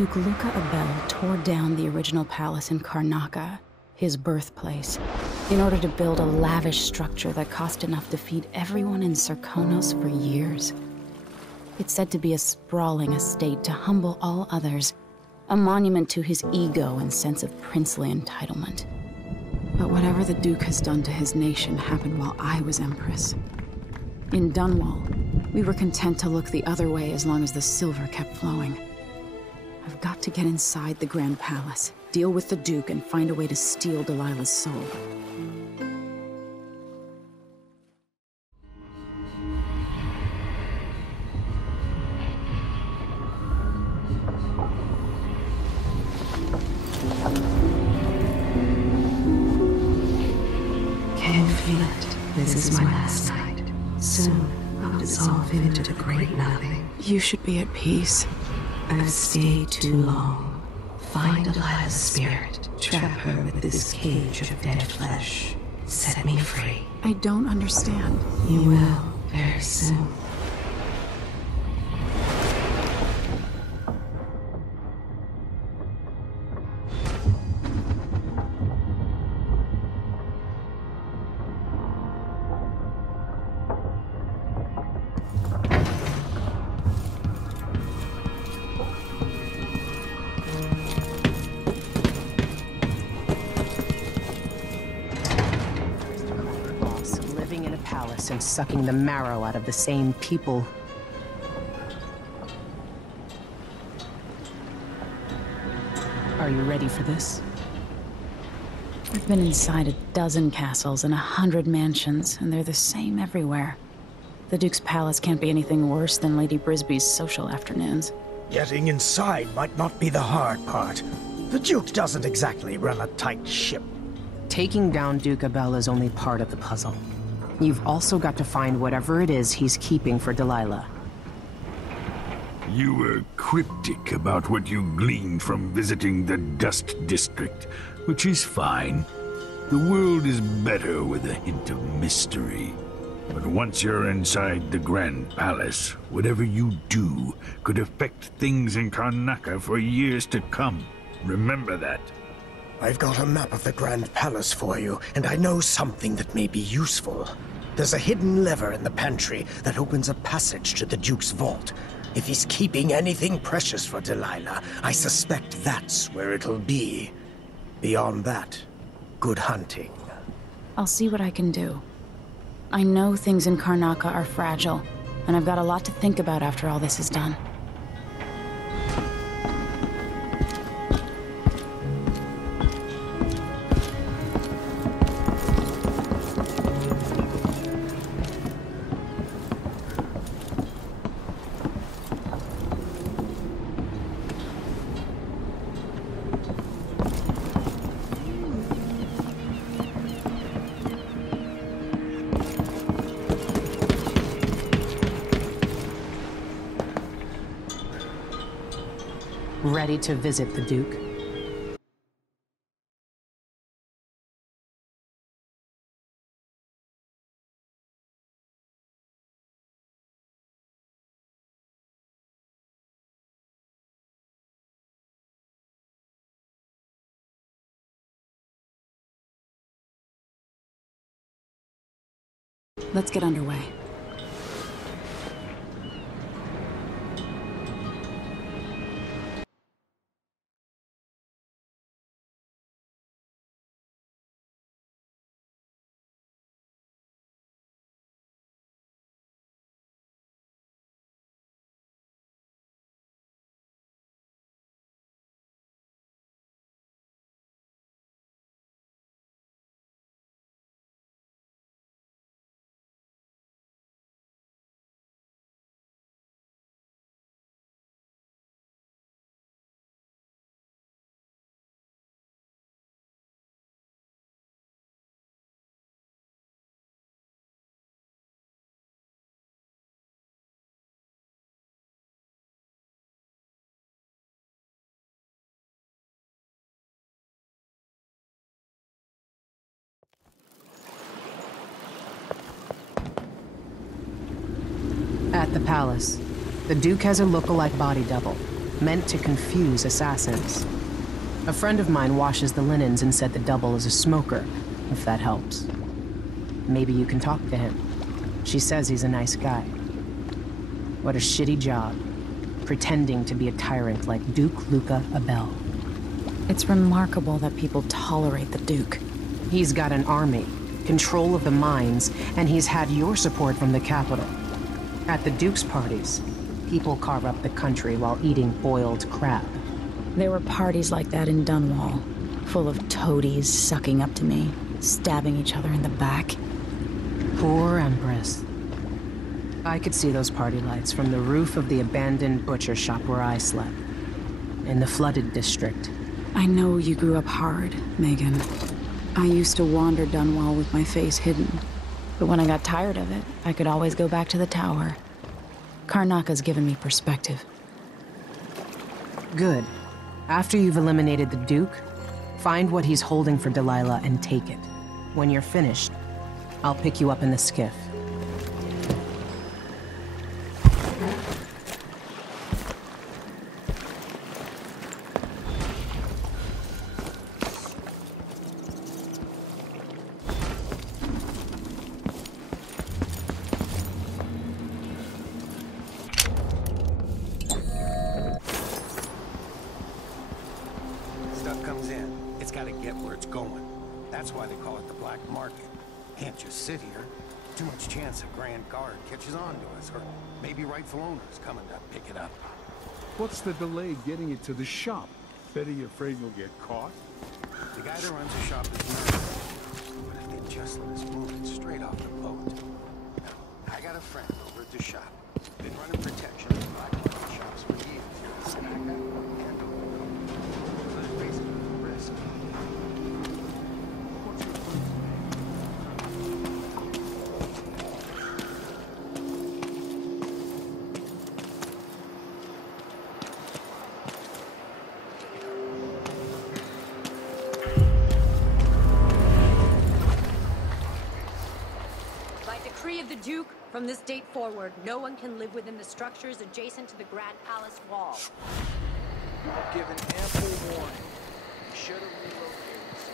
Duke Luca Abel tore down the original palace in Karnaca, his birthplace, in order to build a lavish structure that cost enough to feed everyone in Serkonos for years. It's said to be a sprawling estate to humble all others, a monument to his ego and sense of princely entitlement. But whatever the Duke has done to his nation happened while I was Empress. In Dunwall, we were content to look the other way as long as the silver kept flowing. I've got to get inside the Grand Palace, deal with the Duke, and find a way to steal Delilah's soul. Can feel it. This is my last night. Soon, I'll dissolve into the great nothing. You should be at peace. I've stayed too long. Find Delilah's spirit. Trap her with this cage of dead flesh. Set me free. I don't understand. You will, very soon. And sucking the marrow out of the same people. Are you ready for this? I've been inside a dozen castles and 100 mansions, and they're the same everywhere. The Duke's palace can't be anything worse than Lady Brisby's social afternoons. Getting inside might not be the hard part. The Duke doesn't exactly run a tight ship. Taking down Duke Abel is only part of the puzzle. You've also got to find whatever it is he's keeping for Delilah. You were cryptic about what you gleaned from visiting the Dust District, which is fine. The world is better with a hint of mystery. But once you're inside the Grand Palace, whatever you do could affect things in Karnaca for years to come. Remember that. I've got a map of the Grand Palace for you, and I know something that may be useful. There's a hidden lever in the pantry that opens a passage to the Duke's vault. If he's keeping anything precious for Delilah, I suspect that's where it'll be. Beyond that, good hunting. I'll see what I can do. I know things in Karnaca are fragile, and I've got a lot to think about after all this is done. Ready to visit the Duke? Let's get underway. At the palace, the Duke has a look-alike body double. meant to confuse assassins. A friend of mine washes the linens and said the double is a smoker, if that helps. Maybe you can talk to him. She says he's a nice guy. What a shitty job, pretending to be a tyrant like Duke Luca Abel. It's remarkable that people tolerate the Duke. He's got an army, control of the mines, and he's had your support from the capital. At the Duke's parties, people carve up the country while eating boiled crab. There were parties like that in Dunwall, full of toadies sucking up to me, stabbing each other in the back. Poor Empress. I could see those party lights from the roof of the abandoned butcher shop where I slept, in the flooded district. I know you grew up hard, Megan. I used to wander Dunwall with my face hidden, but when I got tired of it, I could always go back to the tower. Karnaka's given me perspective. Good. After you've eliminated the Duke, find what he's holding for Delilah and take it. When you're finished, I'll pick you up in the skiff. Stuff comes in, it's gotta get where it's going. That's why they call it the black market. Can't just sit here. Too much chance a Grand Guard catches on to us, or maybe rightful owners coming to pick it up. What's the delay getting it to the shop? Betty, you afraid we'll get caught? The guy that runs the shop is nervous. But if they just let us move it straight off the boat. Now, I got a friend over at the shop. Been running protection of black market shops for years. And I got one handle. Let's face it, risk. Decree of the Duke, from this date forward, no one can live within the structures adjacent to the Grand Palace wall. You were given ample warning. You should have relocated, sir.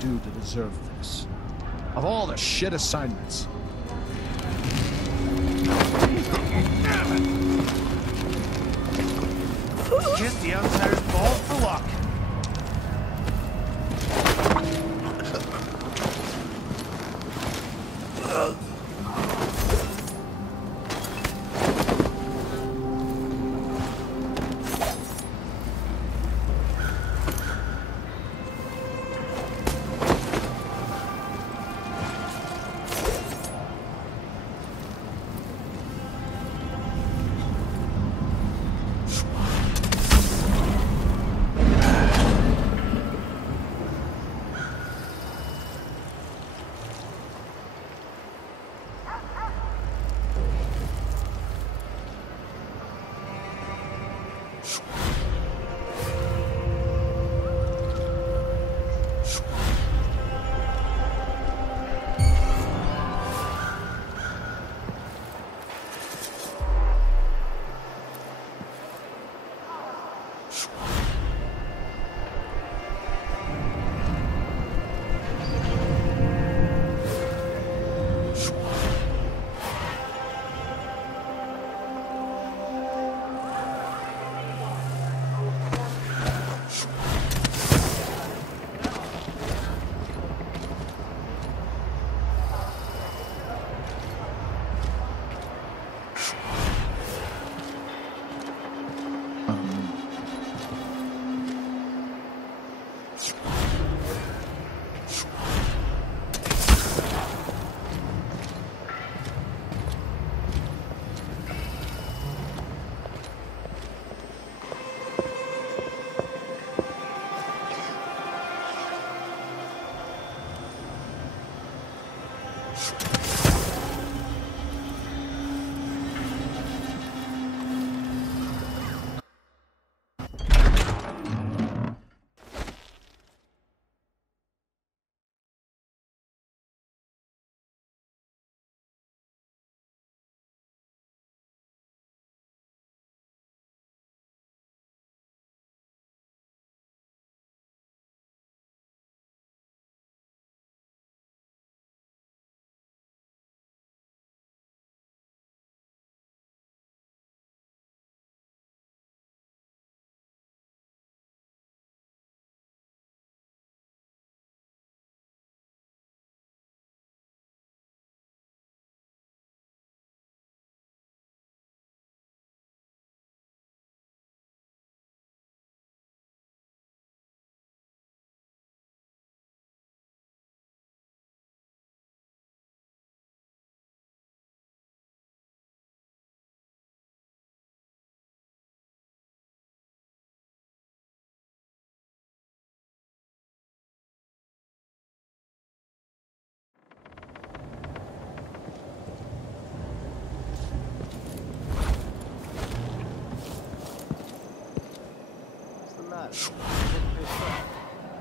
Do to deserve this? Of all the shit assignments. Just the outsider's ball for luck.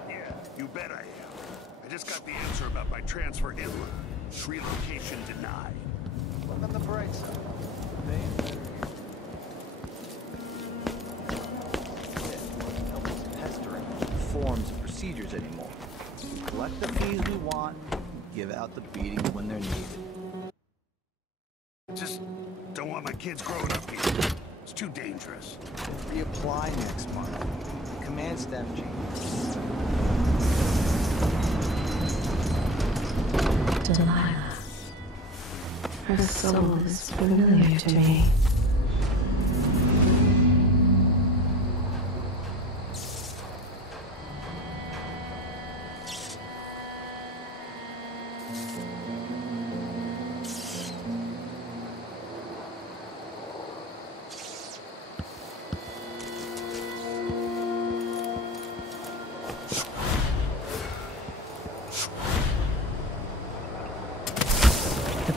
Yeah, you bet I am. I just got the answer about my transfer inward. Relocation denied. Look on the bright side. Paying better here. Yeah, no one's pestering forms and procedures anymore. We collect the fees we want, give out the beatings when they're needed. Just don't want my kids growing up here. It's too dangerous. Reapply next month. Command stem change. Delilah. Her soul is familiar to me.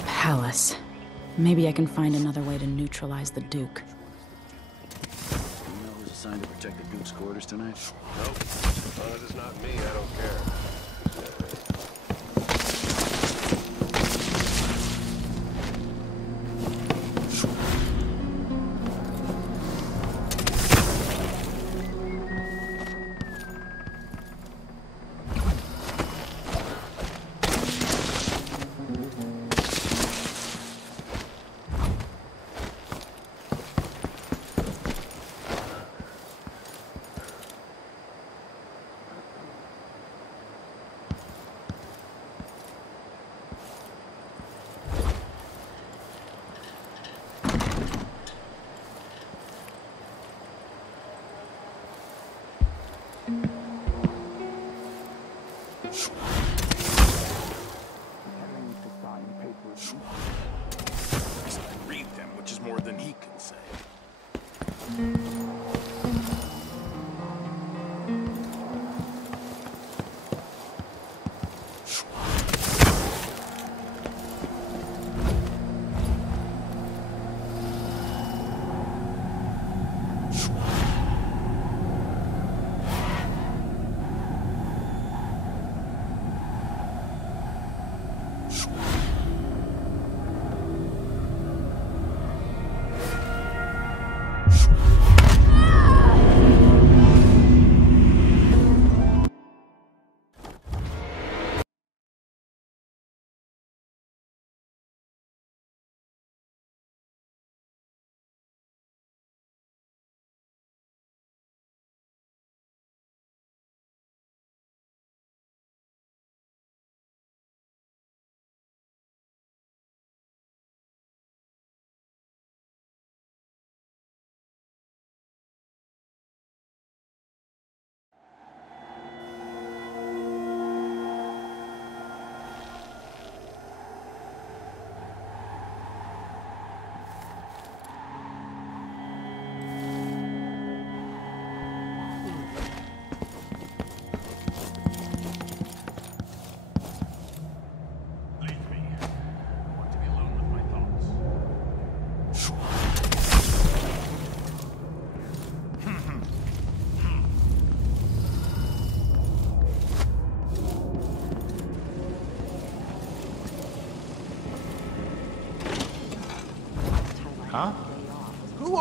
Palace. Maybe I can find another way to neutralize the Duke. Do you know who's assigned to protect the Duke's quarters tonight? Nope. As long as it's not me, I don't care.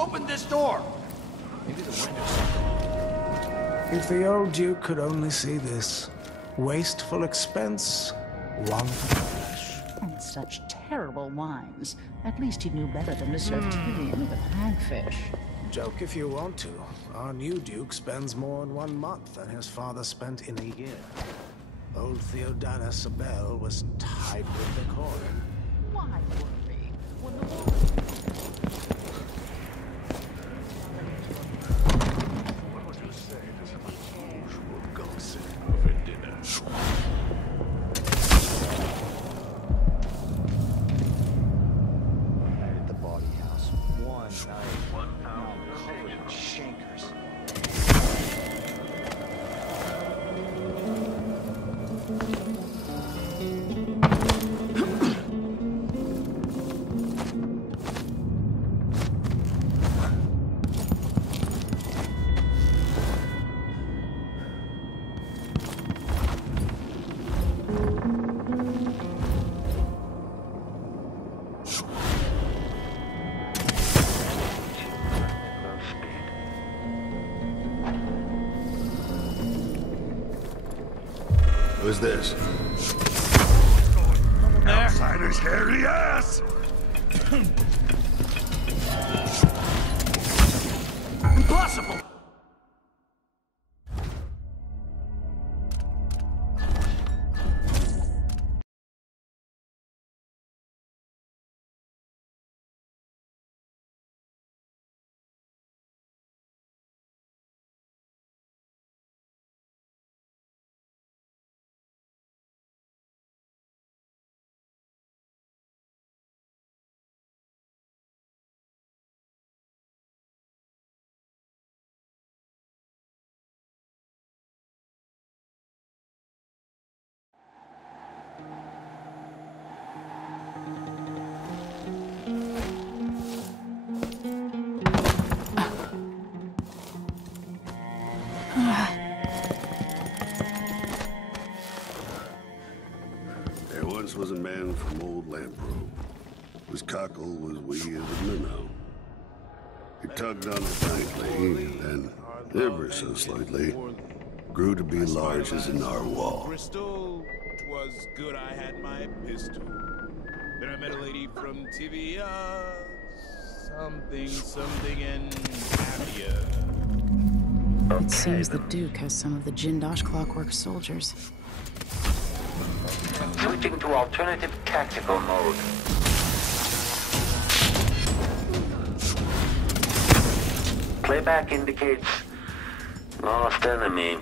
opened this door? Maybe the window's something. If the old Duke could only see this. Wasteful expense, want of flesh. And such terrible wines. At least he knew better than to serve Tyrion with hagfish. Joke if you want to. Our new Duke spends more in 1 month than his father spent in a year. Old Theodanis Sabel was tied with the coin. Why worry? When the What would you say to some unusual gossip over dinner? Night at the body house. One night. Now covered in shankers. Who's this? Outsider's hairy ass! Impossible! There once was a man from old Lampro, whose cockle was wee as a minnow. He tugged on it nightly, and then, ever so slightly, grew to be large as a narwhal. Bristol, 'twas good I had my pistol. Then I met a lady from Tivia, something and happier. It seems the Duke has some of the Jindosh Clockwork soldiers. Switching to alternative tactical mode. Playback indicates lost enemy.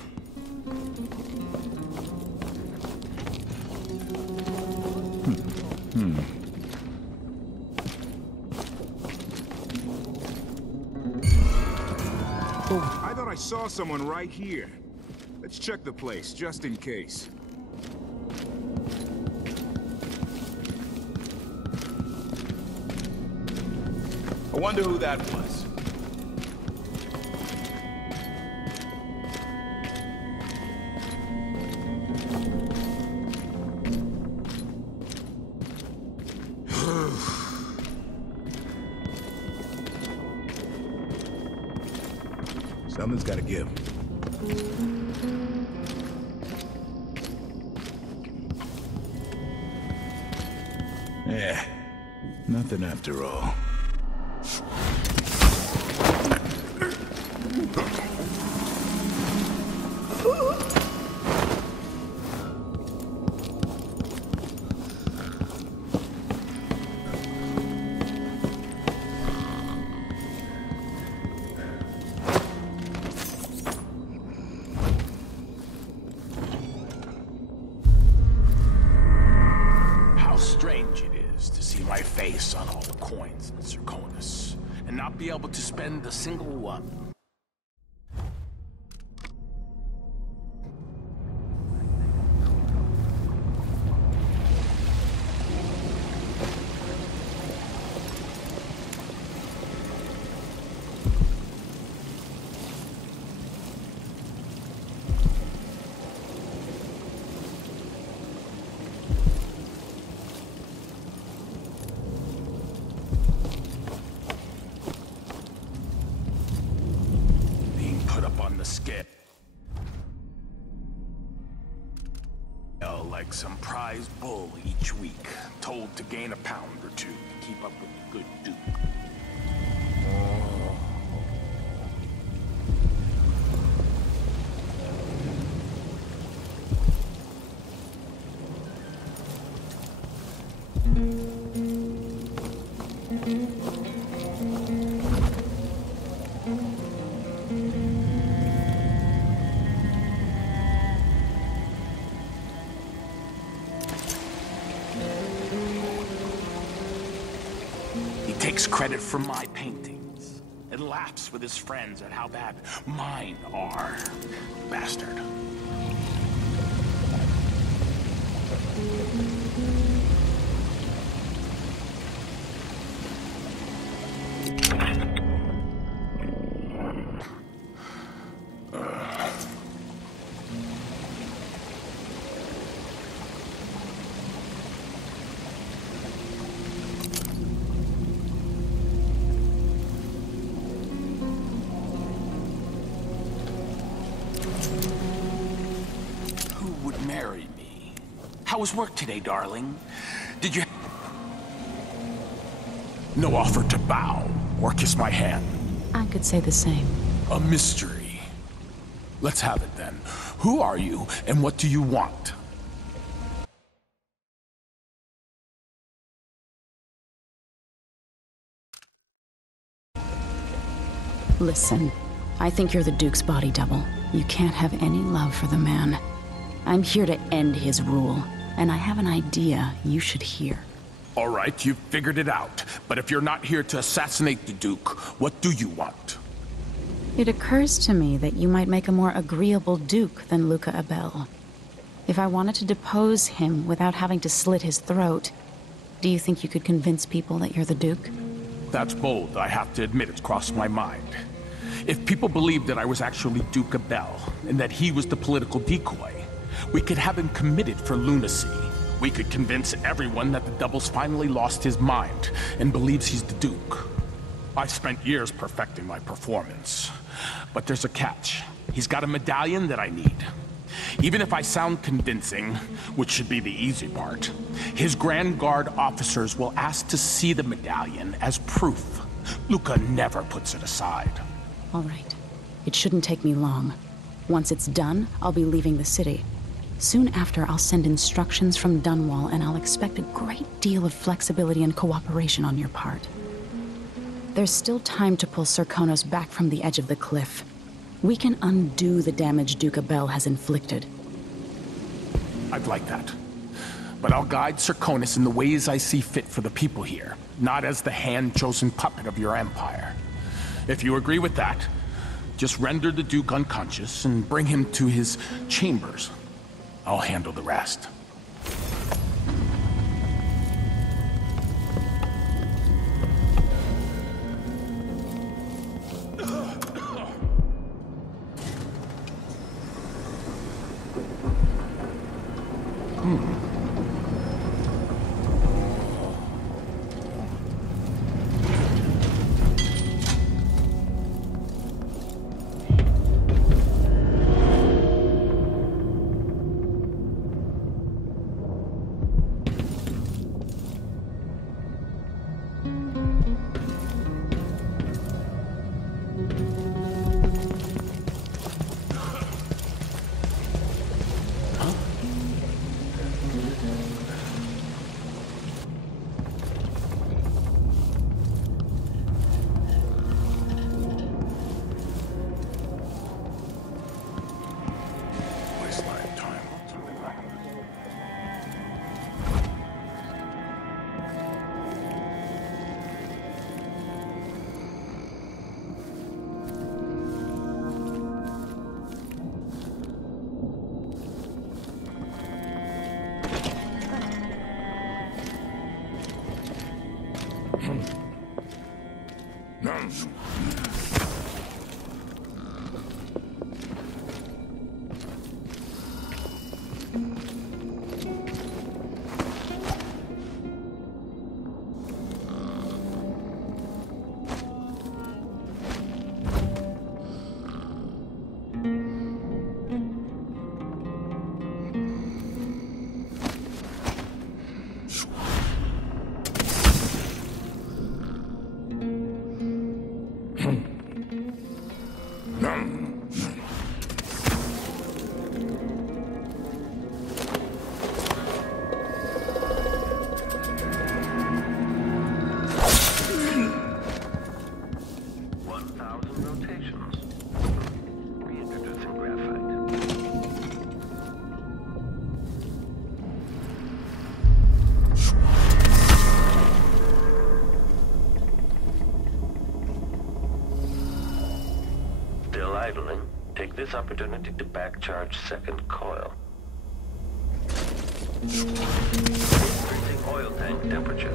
I thought I saw someone right here. Let's check the place, just in case. I wonder who that was. Something's gotta give. Yeah, nothing after all. How strange it is to see my face on all the coins in Serkonis, and not be able to spend a single one. the scale. Like some prize bull each week, told to gain a pound or two to keep up with the good Duke. Takes credit for my paintings and laughs with his friends at how bad mine are. Bastard. Marry me. How was work today, darling? Did you... No offer to bow or kiss my hand? I could say the same. A mystery. Let's have it then. Who are you and what do you want? Listen, I think you're the Duke's body double. You can't have any love for the man. I'm here to end his rule, and I have an idea you should hear. All right, you've figured it out. But if you're not here to assassinate the Duke, what do you want? It occurs to me that you might make a more agreeable Duke than Luca Abel. If I wanted to depose him without having to slit his throat, do you think you could convince people that you're the Duke? That's bold. I have to admit it's crossed my mind. If people believed that I was actually Duke Abel, and that he was the political decoy, we could have him committed for lunacy. We could convince everyone that the Double's finally lost his mind and believes he's the Duke. I spent years perfecting my performance. But there's a catch. He's got a medallion that I need. Even if I sound convincing, which should be the easy part, his Grand Guard officers will ask to see the medallion as proof. Luca never puts it aside. All right. It shouldn't take me long. Once it's done, I'll be leaving the city. Soon after, I'll send instructions from Dunwall, and I'll expect a great deal of flexibility and cooperation on your part. There's still time to pull Serkonos back from the edge of the cliff. We can undo the damage Duke Abel has inflicted. I'd like that. But I'll guide Serkonos in the ways I see fit for the people here, not as the hand-chosen puppet of your empire. If you agree with that, just render the Duke unconscious and bring him to his chambers. I'll handle the rest. idling, take this opportunity to back-charge second coil. Increasing oil tank temperature.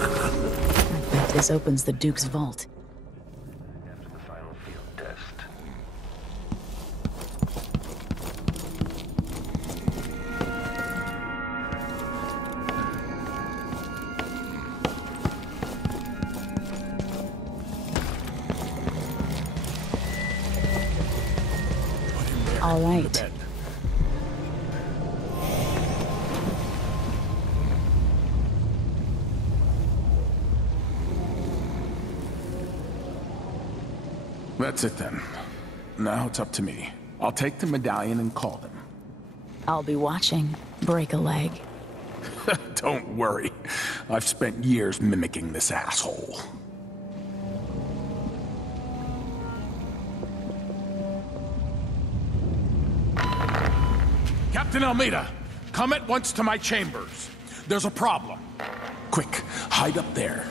I bet this opens the Duke's vault. After the final field test. All right. That's it then. Now it's up to me. I'll take the medallion and call them. I'll be watching. Break a leg. Don't worry. I've spent years mimicking this asshole. Captain Almeida, come at once to my chambers. There's a problem. Quick, hide up there.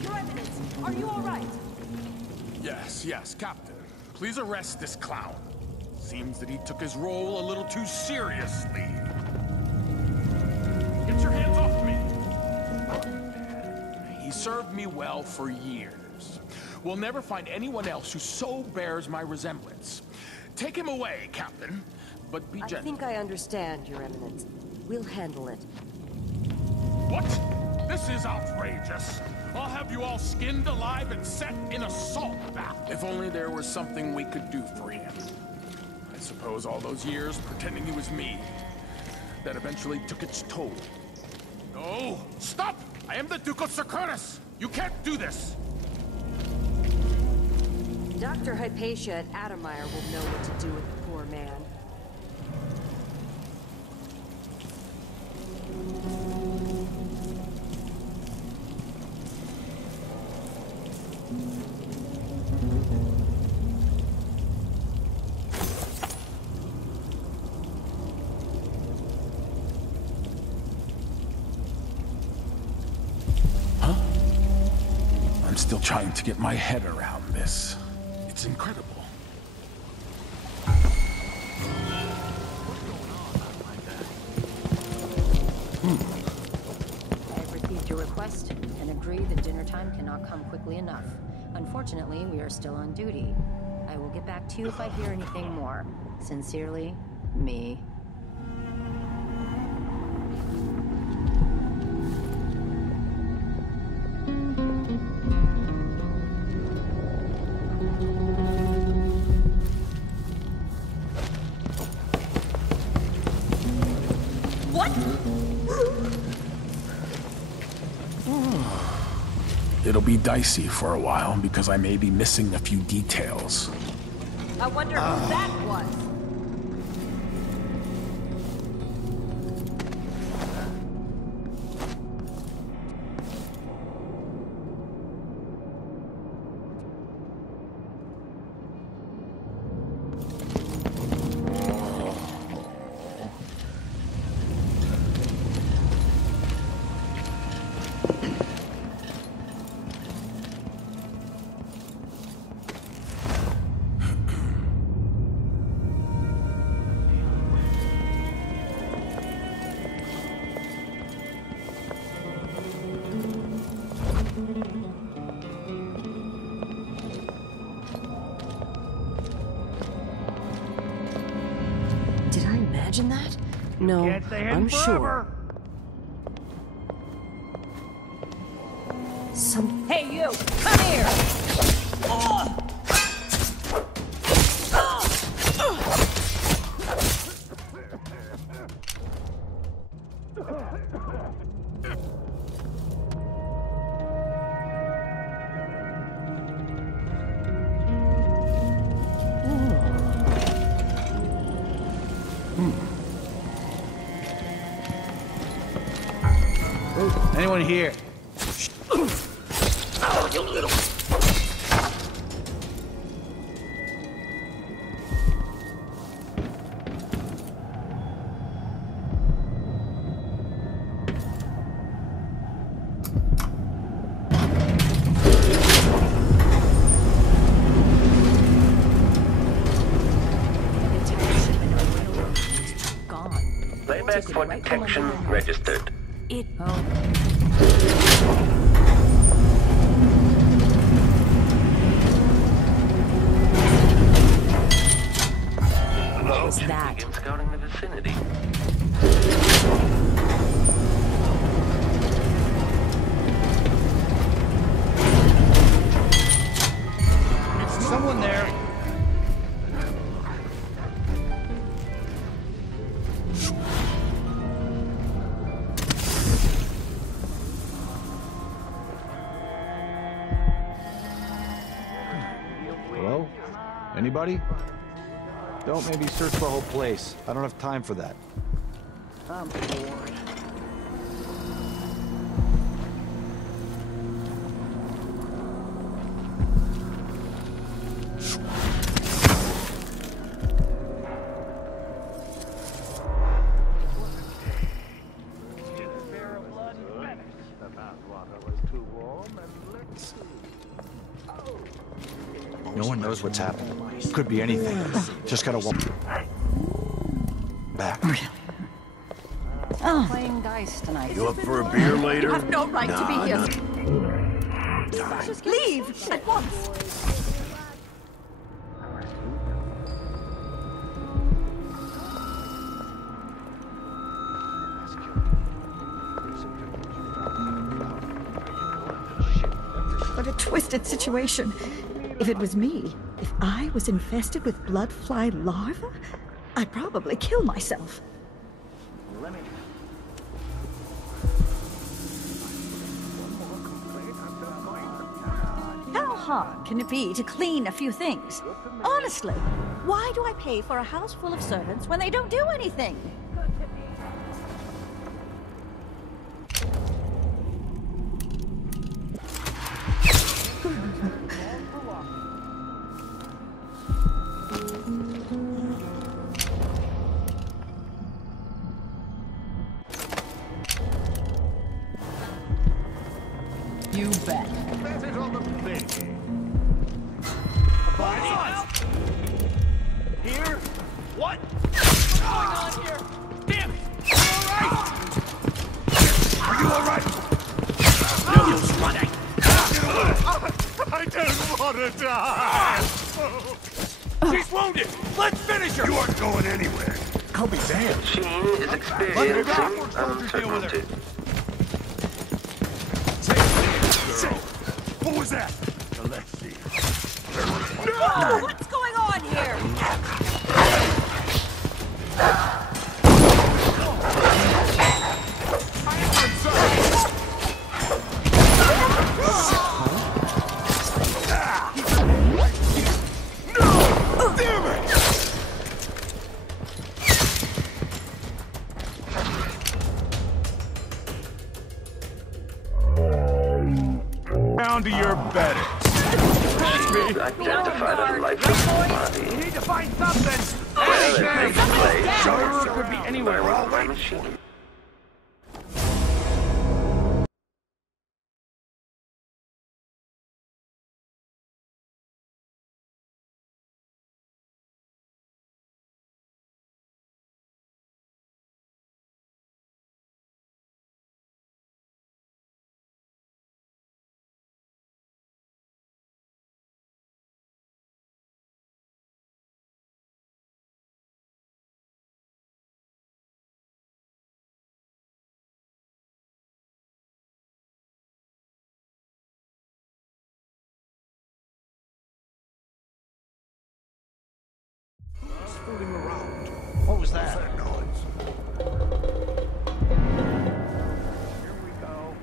Your Eminence, are you all right? Yes, Captain. Please arrest this clown. Seems that he took his role a little too seriously. Get your hands off me! He served me well for years. We'll never find anyone else who so bears my resemblance. Take him away, Captain, but be gentle. I think I understand, Your Eminence. We'll handle it. What? This is outrageous. I'll have you all skinned alive and set in a salt bath. If only there was something we could do for him. I suppose all those years pretending he was me, that eventually took its toll. No! Stop! I am the Duke of Serconis! You can't do this! Dr. Hypatia at Adamire will know what to do with the poor man. I'm still trying to get my head around this. It's incredible. I've received your request and agree that dinner time cannot come quickly enough. Unfortunately, we are still on duty. I will get back to you if I hear anything more. Sincerely, me. It'll be dicey for a while because I may be missing a few details. I wonder who that was. Did I imagine that? No, I'm sure. Hey, you! Come here! Anyone here? Oh, you little... Artifact for detection registered. What was that? Begin scouting the vicinity. It's someone there. Hello? Anybody? Don't maybe search the whole place. I don't have time for that. I'm bored. No one knows what's happened. Could be anything. Just gotta walk back. Oh. Playing dice tonight. You up for a beer later? You have no right to be here. Leave at once. What a twisted situation. If it was me, if I was infested with bloodfly larvae, I'd probably kill myself. How hard can it be to clean a few things? Honestly, why do I pay for a house full of servants when they don't do anything? You bet. Bet it on the pig. Here? What? What's going on here? Damn it! Are you alright? No, you running! I don't want to die! She's wounded! Let's finish her! You aren't going anywhere. I'll be damned. Machine is experiencing uncertainty. What was that? Let's see. No! What's going on here? Down to your better. Identified a lifeless body. We need to find something! Well, Anything! it takes place. Sure, could be anywhere. By my machine. Fooling around. What was that? Here we go.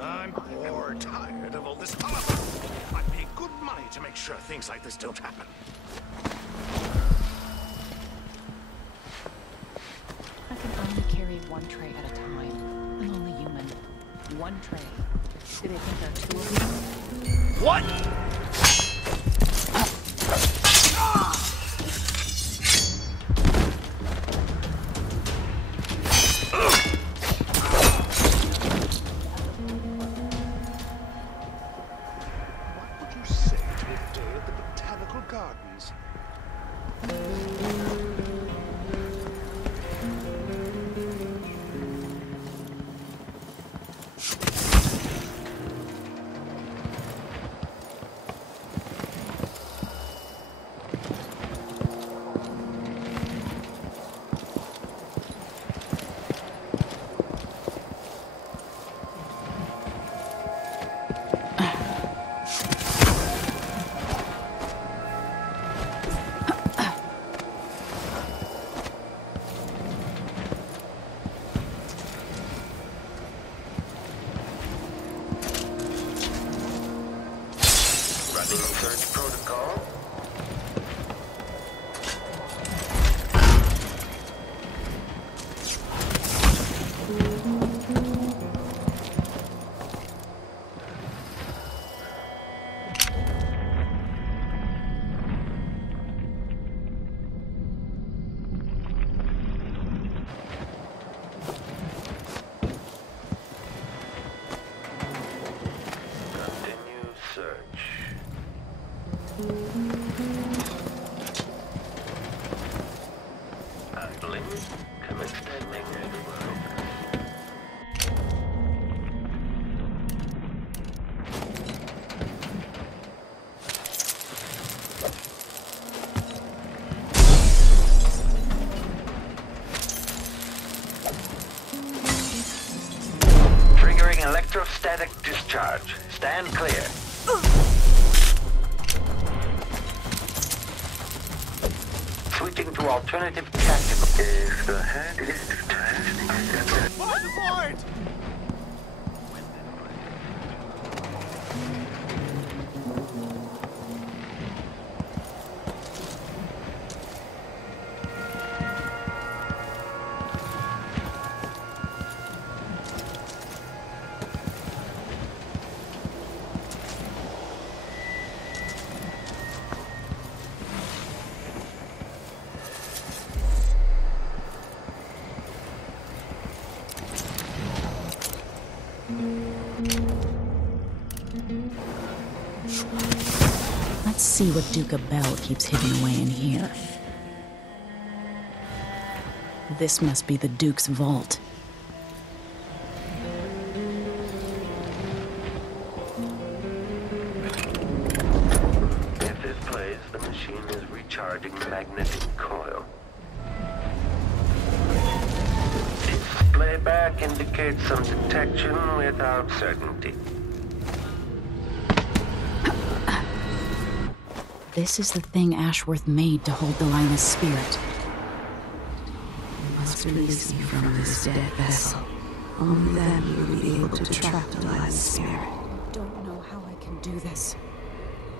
I'm bored, tired of all this hullabaloo. I pay good money to make sure things like this don't happen. I can only carry one tray at a time. I'm only human. one tray. Do they think there are two of them? What? What would you say to a day at the Botanical Gardens? Search protocol. Continue search. Handling. Commence landing in the world. Triggering electrostatic discharge. Stand clear. Switching to alternative tactical. Is the head detached? By the void! Let's see what Duke Bell keeps hidden away in here. This must be the Duke's vault. At this place, the machine is recharging the magnetic coil. Displayback indicates some detection without certainty. This is the thing Ashworth made to hold Delilah's spirit. You must release me from this dead vessel. Only then will we be able to trap Delilah's spirit. I don't know how I can do this.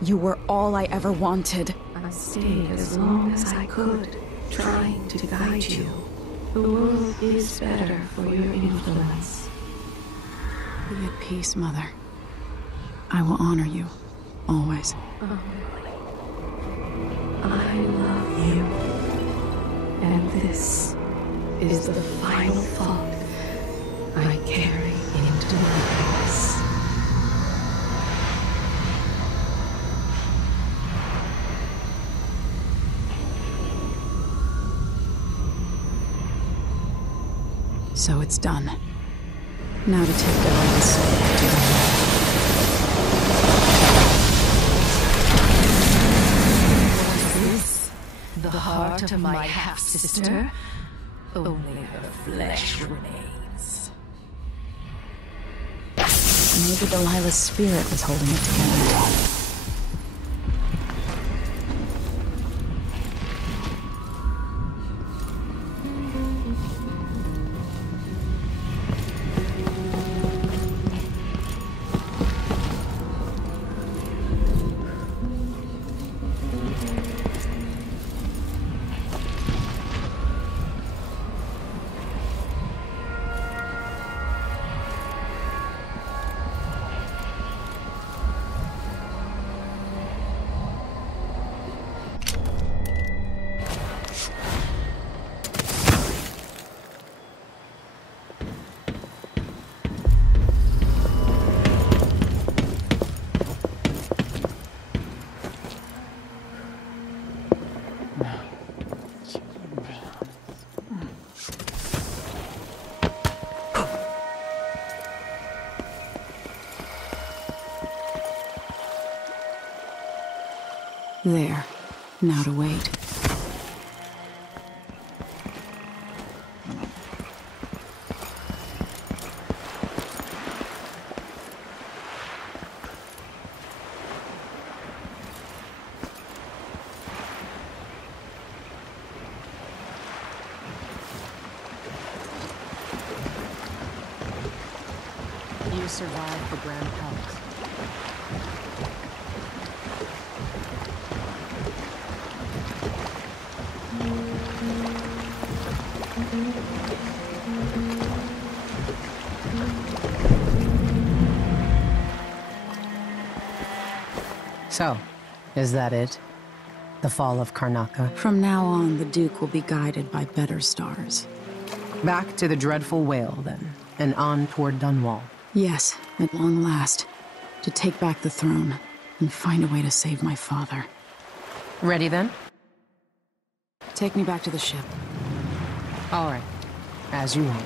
You were all I ever wanted. I stayed as long as I could, trying to guide you. The world is better for your influence. Be at peace, Mother. I will honor you, always. I love you. And this is the final thought I carry into my past. So it's done. Now to take Delilah's soul to the world. The heart of my half-sister? Only her flesh remains. Maybe Delilah's spirit was holding it together. There. Now to wait. You survived the Grand Palace. So, is that it? The fall of Karnaca? From now on, the Duke will be guided by better stars. Back to the dreadful whale, then, and on toward Dunwall. Yes, at long last. To take back the throne, and find a way to save my father. Ready, then? Take me back to the ship. All right. As you want.